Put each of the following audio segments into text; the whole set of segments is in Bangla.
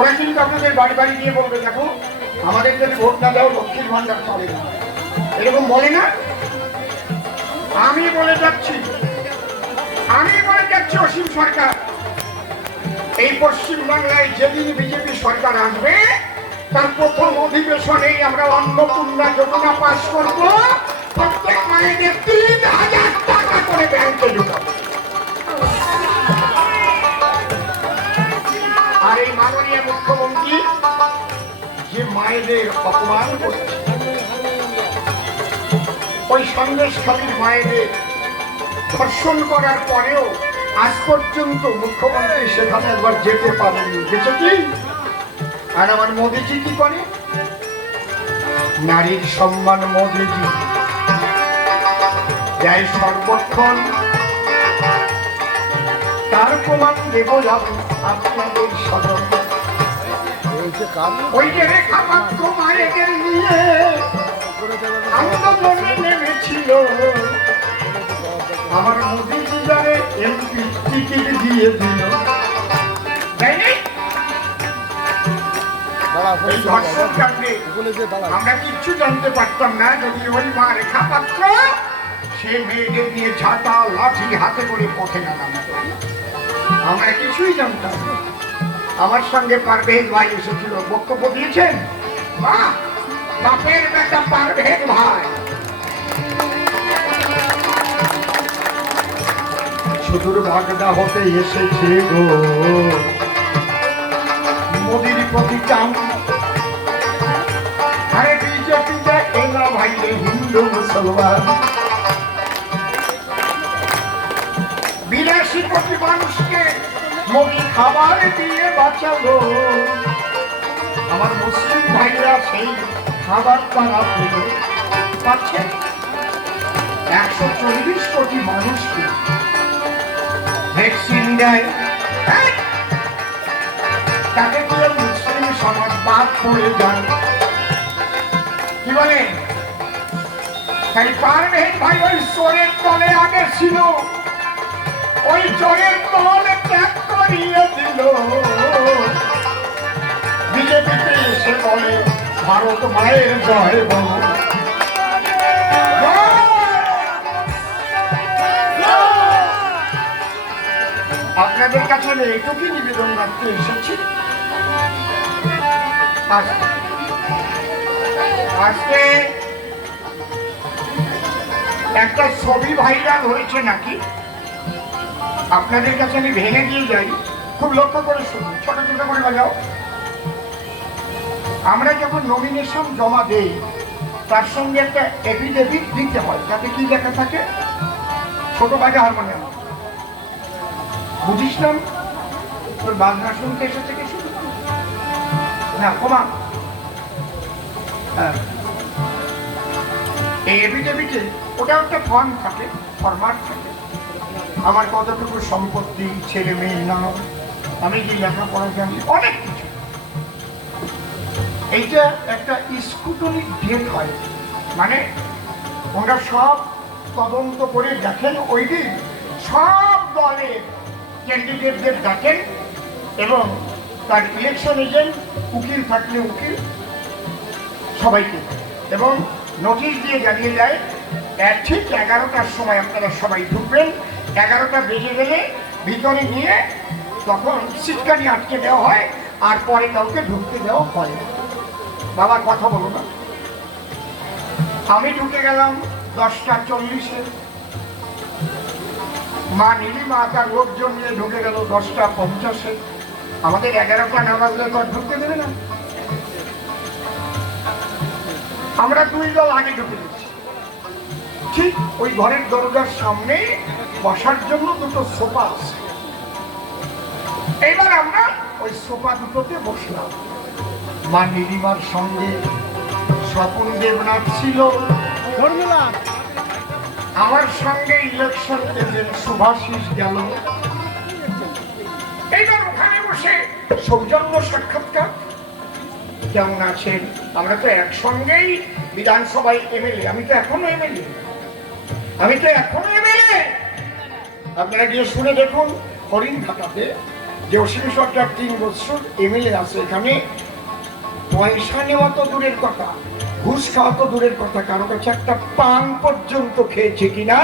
ওরা কিন্তু আপনাদের বাড়ি বাড়ি গিয়ে বলবে, দেখো আমাদের যদি ভোট না দাও লক্ষ্মীর ভান্ডার চলে না, এরকম বলে না? আমি বলে যাচ্ছি অসীম সরকার, এই পশ্চিম বাংলায় যেদিন বিজেপি সরকার আসবে তার প্রথম অধিবেশনেই আমরা অন্নপূর্ণা যোজনা পাস করব, প্রত্যেক মায়েদের ৩,০০০ টাকা করে ব্যাংকে ঢুকাবো। আর এই মাননীয় মুখ্যমন্ত্রী যে মায়েদের অপমান করছে, ওই সন্দেশখালীর মায়েদের ধর্ষণ করার পরেও আজ পর্যন্ত মুখ্যমন্ত্রী সেখানে একবার যেতে পারেনি, গেছে কি? আর আমার মোদীজি কি করে? নারীর সম্মান মোদীজি দেয় সর্বক্ষণ, তার প্রমাণ দেব যাবে আপনাদের সদন। ওই যে রেখা পাত্র মায়েদের নিয়ে আন্দোলনে নেমেছিল, আমার মোদীজি যারে এমপি টিকিট দিয়ে দিল, আমরা কিচ্ছু জানতে পারতাম না যদি ওই মা রেখা পাত্র সে মেয়েদের নিয়ে ঝাঁটা লাঠি হাতে করে পথে নামাত, আমরা কিছুই জানতাম না। আমার সঙ্গে পারভেজ ভাই এসেছিল, বক্তব্য দিয়েছেন, বাহ বাপের বেটা পারভেজ ভাই। সুদূর বাগদা হতে এসেছে গো মোদির প্রতিকাম, আরে বিজেপি দেখে না ভাই হিন্দু মুসলমান, ৮২ কোটি মানুষকে মোদি খাবার দিয়ে বাঁচালো, আমার মুসলিম ভাইরা সেই খাবার তারা পেল পাচ্ছে। ১৪০ কোটি মানুষকে ভ্যাকসিন দেয়, তাকে কি মুসলিম সমাজ বাদ পড়ে যায়? কি বলে? তাই পারভেজ ভাই ওই চোরের দলে আগে ছিল, ওই চোরের দলে ত্যাগ করিয়ে দিল, বিজেপিতে এসে বলে ভারত মায়ের জয় বল। আপনাদের কাছে আমি এইটুকুই নিবেদন রাখতে এসেছি, আজকে একটা ছবি ভাইরাল হয়েছে নাকি, আপনাদের কাছে আমি ভেঙে দিয়ে যাই, খুব লক্ষ্য করে শুনুন, ছোট ছোট করে বাজাও। আমরা যখন নমিনেশন জমা দেই তার সঙ্গে একটা এফিডেভিট দিতে হয়, তাতে কি লেখা থাকে? ছোট বাজা হারমোনিয়াম বুঝিস না, তোর বাজনা শুনতে এসেছে কি শুধু না কমা। এই এফিডেভিটে ওটা একটা ফর্ম থাকে, ফরম্যাট থাকে, আমার কতটুকু সম্পত্তি, ছেলে মেয়ের নাম, আমি যে লেখাপড়া জানি, অনেক কিছু। এইটা একটা স্কুটনিক ডেট হয়, মানে ওরা সব তদন্ত করে দেখেন, ওই দিন সব দলের ক্যান্ডিডেটদের ডাকেন এবং তার ইলেকশন এজেন্ট, উকিল থাকলে উকিল, সবাইকে, এবং নোটিশ দিয়ে জানিয়ে দেয় ঠিক 11টার সময় আপনারা সবাই ঢুকবেন, 11টা বেজে গেলে ভিতরে নিয়ে তখন সিটকানি আটকে দেওয়া হয়, আর পরে কাউকে ঢুকতে দেওয়া হয় না। বাবা কথা বলো না। আমি ঢুকে গেলাম 10:40, মা নীলিমা তার লোকজন নিয়ে ঢুকে গেল 10:50। আমাদের 11টা না বাজলে তো ঢুকতে দেবে না। আমরা 2 দল আগে ঢুকে গেছি, ঠিক ওই ঘরের দরজার সামনে বসার জন্য 2টো সোফা আছে। এবার আমরা ওই সোফা দুটোতে বসলাম, মা নীলিমার সঙ্গে স্বপন দেবনাথ ছিল, আমার সঙ্গে ইলেকশন এজেন্ট সুভাষিস গেল। এইবার ওখানে বসে সৌজন্য সাক্ষাৎকার, কেমন আছেন? আমরা তো একসঙ্গেই বিধানসভায় এমএলএ, আমি তো এখনো এমএলএ। আপনারা গিয়ে শুনে দেখুন, হরিণঘাটাতে যে অসীম সরকার 3 বছর এমএলএ আছে এখানে, পয়সা নেওয়া তো দূরের কথা, ঘুষ খাওয়া তো দূরের কথা, কারো কাছে একটা পান পর্যন্ত খেয়েছে কিনা?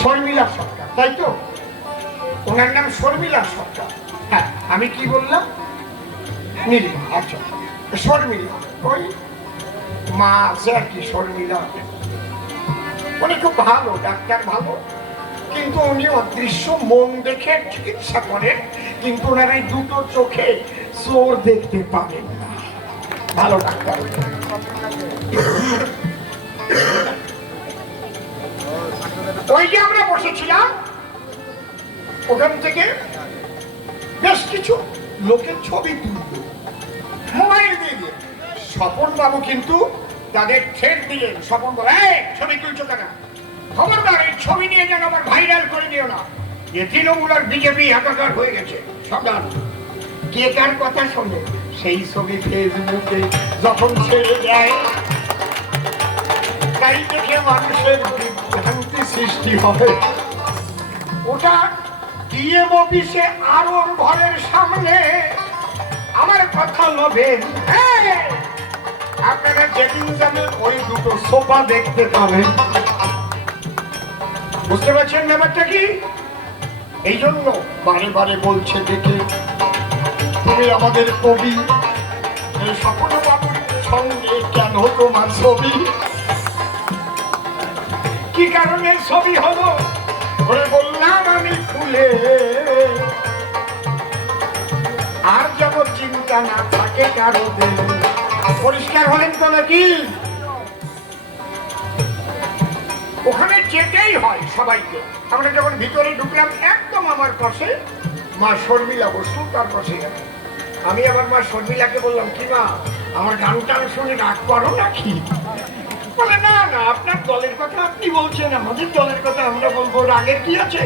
শর্মিলা সরকার, তাই তো? ওনার নাম শর্মিলা সরকার। হ্যাঁ, আমি কি বললাম? নীলিমা। আচ্ছা, শর্মিলা ওই মা আছে আর কি, শর্মিলা। উনি খুব ভালো ডাক্তার, ভালো, কিন্তু উনি অদৃশ্য মন দেখে চিকিৎসা করেন, কিন্তু ওনার এই দুটো চোখে চোর দেখতে পাবেন না। ভালো ডাক্তার। ওই যে আমরা বসেছিলাম, ওখান থেকে বেশ কিছু লোকের ছবি তুলল মোবাইল দিয়ে দিয়ে। স্বপন বাবু কিন্তু তাদের ছেড় দিলেন। স্বপন বলে, ছবি তুলছো কেন? খবরদার এই ছবি নিয়ে যেন আমার ভাইরাল করে দিও না, যে তৃণমূল আর বিজেপি একাকার হয়ে গেছে। সাবধান। কে কার কথা শোনে? সেই ছবি ফেসবুকে যখন ছেড়ে দেয়, তাই দেখে মানুষের বিভ্রান্তি সৃষ্টি হবে। ওটা ডিএম অফিসে আরোর ঘরের সামনে আমার কথা নেবেন। আপনারা যেদিন যাবেন ওই দুটো সোফা দেখতে পাবেন। বুঝতে পারছেন ব্যাপারটা কি? এই জন্য বারে বারে বলছে দেখে, তুমি আমাদের কবি, স্বপন বাবুর সঙ্গে কেন তোমার ছবি? কি কারণে ছবি হলো? ওরে বললাম আমি খুলে, আর যেন চিন্তা না থাকে কারো। পরিষ্কার হলেন তো নাকি? ওখানে যেতেই হয় সবাইকে। আমরা যখন ভিতরে ঢুকলাম, একদম আমার পাশে মা শর্মিলা বসু, তার পাশে গেল। আমি আবার মা শর্মিলাকে বললাম, কি মা, আমার গান টান শুনে রাগ করো নাকি? বলে, না না, আপনার দলের কথা আপনি বলছেন, আমাদের দলের কথা আমরা বলবো, রাগের কি আছে?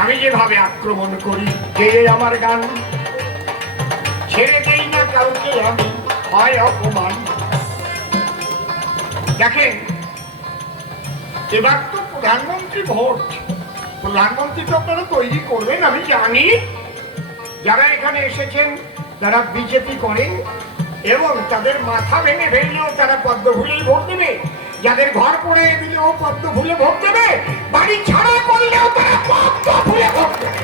আমি যেভাবে আক্রমণ করি, যে আমার গান ছেড়ে দেই না কাউকে আমি, হয় অপমান। দেখেন, এবার তো প্রধানমন্ত্রী ভোট, প্রধানমন্ত্রী তো আপনারা তৈরি করবেন আমি জানি। যারা এখানে এসেছেন তারা বিজেপি করেন, এবং তাদের মাথা ভেঙে ফেললেও তারা পদ্ম ফুলেই ভোট দেবে, যাদের ঘর পড়ে দিলেও পদ্ম ফুলে ভোট দেবে, বাড়ি ছাড়া করলেও তারা পদ্ম ফুলে ভোট দেবে।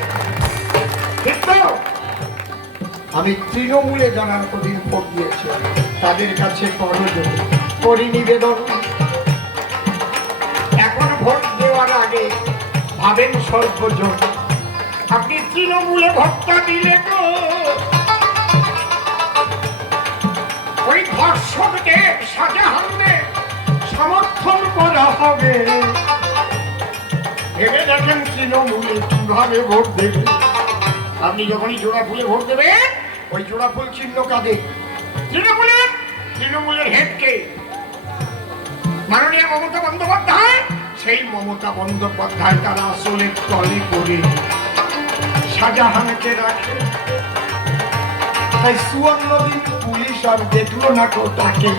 ঠিক তো? আমি তৃণমূলে যারা এতদিন ভোট দিয়েছে তাদের কাছে করি নিবেদন, এখন ভোট দেওয়ার আগে ভাবেন সর্বজন। আপনি তৃণমূলে ভোটটা দিলে তো ওই ধর্ষককে সাজা হবে, সমর্থন করা হবে। ভেবে দেখেন তৃণমূলে কিভাবে ভোট দেবে। আপনি যখনই জোড়া ফুলে ভোট দেবেন, ওই জোড়া ফুল চিহ্ন কাদের? তৃণমূলের হেডকে মাননীয় মমতা বন্দ্যোপাধ্যায়। সেই মমতা বন্দ্যোপাধ্যায় তারা আসলে টলি করে শাহজাহানকে রাখে। তাই 54 দিন পুলিশ আর দেখলো না তো তাকে।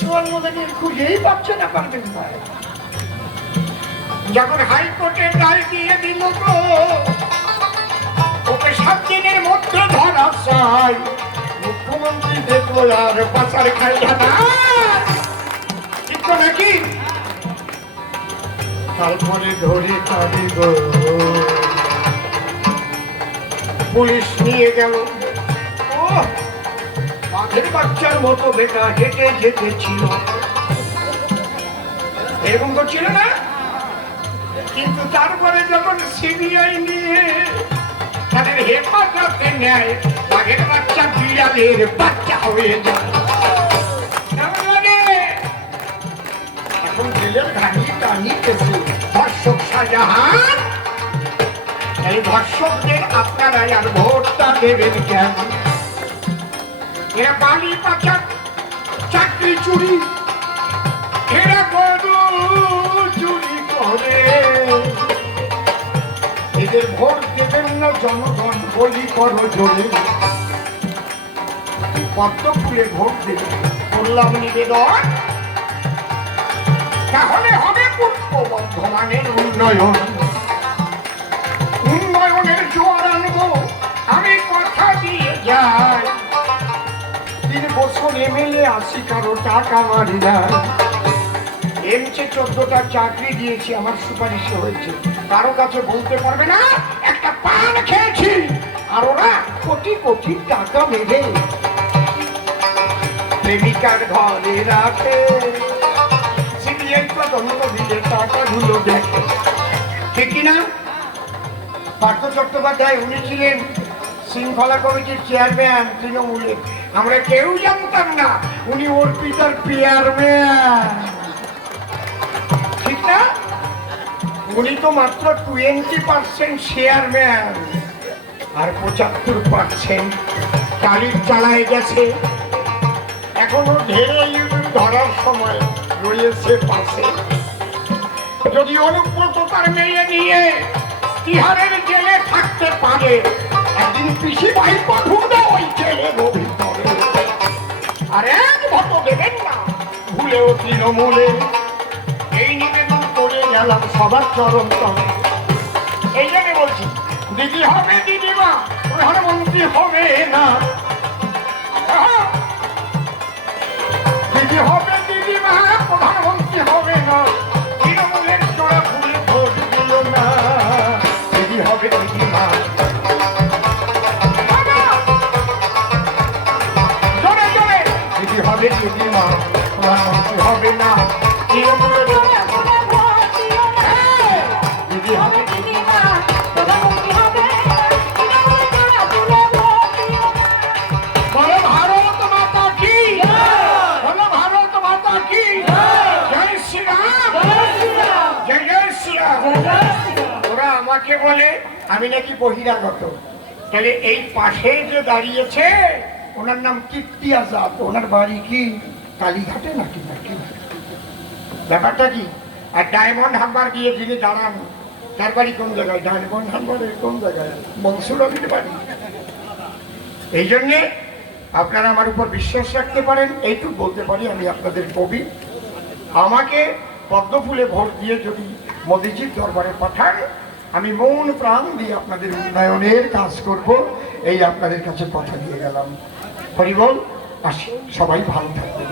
54 দিনের খুঁজেই পাচ্ছে না, পারবেন না। যখন হাইকোর্টের রায় দিয়ে দিল তো ওকে 7 দিনের মধ্যে ধরা চাই, মুখ্যমন্ত্রী দেখলো আর পাচার খাইয়া না। ঠিক তো নাকি? তারপরে ধরে কাঁদিব, পুলিশ নিয়ে গেল। ও বাঘের বাচ্চার মতো বেটা হেঁটে যেতেছিল, এরকম তো ছিল না। কিন্তু তারপরে যখন সিবিআই নিয়ে তাদের হেফাজতে নেয়, বাঘের বাচ্চা বিড়ালের বাচ্চা হয়ে যায়। এখন জেলের ঘানি টানিতেছে ধর্ষক শাহজাহান। এই ধর্ষকদের আপনারা আর ভোটটা দেবেন কেন? এরা বালি পাচার, চাকরি চুরি, এরা গরু চুরি করে। এদের ভোট দেবেন না জনগণ, বলি করো জোরে। পদ্ম ফুলে ভোট দেবে, করলাম নিবেদন। তাহলে হবে পূর্ব বর্ধমানের উন্নয়ন। উন্নয়নের জোয়ার আনবো, আমি কথা দিয়ে যাই। 3 বছর এমএলএ আছি, কারো টাকা মারি না। এমচে 14টা চাকরি দিয়েছি, আমার সুপারিশে হয়েছে। কারো কাছে বলতে পারবে না একটা পান খেয়েছি। আর ওরা কোটি কোটি টাকা মেরে প্রেমিকার ঘরে রাখে, সিবিআই তদন্ত দিলে টাকাগুলো দেখে। ঠিক কিনা? পার্থ চট্টোপাধ্যায় উনি ছিলেন শৃঙ্খলা কমিটির চেয়ারম্যান তৃণমূলের। আমরা কেউ জানতাম না উনি অর্পিতার চেয়ারম্যান। ঠিক না? উনি তো মাত্র 20% চেয়ারম্যান, আর 75% টালির চালায় গেছে। এখনো ঢেরে ইউটিউব ধরার সময় রয়েছে পাশে। যদি অনুব্রত তার মেয়ে নিয়ে তিহারের জেলে থাকতে পারে, একদিন পিসি ভাই পাঠুন ওই জেলে ভিতরে। আর এক ভোট দেবেন না ভুলেও তৃণমূলে। এই নিবেদন করে গেলাম সবার চরণ তলে। এই জন্য বলছি, দিদি হবে দিদিমা, প্রধানমন্ত্রী হবে না। দিদি হবে দিদিমা, প্রধানমন্ত্রী হবে না। তৃণমূলের চড়া ফুলে ভোট দিল না। দিদি হবে দিদিমা, জোরে জোরে দিদি হবে দিদিমা, প্রধানমন্ত্রী হবে না। তৃণমূলের দিদি হবে দিদিমা, প্রধানমন্ত্রী হবে না। বলো ভারত মাতা কি, বলো ভারত মাতা কি। জয় শ্রীরাম, জয় জয় শ্রীরাম। ওরা আমাকে বলে আমি নাকি বহিরাগত। তাহলে এই পাশে যে দাঁড়িয়েছে ওনার নাম কীর্তি আজাদ, ওনার বাড়ি কি কালীঘাটে নাকি নাকি ব্যাপারটা কি? আর ডায়মন্ড হারবার গিয়ে যিনি দাঁড়ান তার বাড়ি কোন জায়গায়? ডায়মন্ড হারবারের কোন জায়গায়? মনসুর আলীর বাড়ি। এই জন্যে আপনারা আমার উপর বিশ্বাস রাখতে পারেন। এইটুকু বলতে পারি, আমি আপনাদের কবি। আমাকে পদ্মফুলে ভোট দিয়ে যদি মোদিজির দরবারে পাঠান, আমি মন প্রাণ দিয়ে আপনাদের উন্নয়নের কাজ করব। এই আপনাদের কাছে কথা দিয়ে গেলাম। হরি বল। আসি, সবাই ভালো থাকবেন।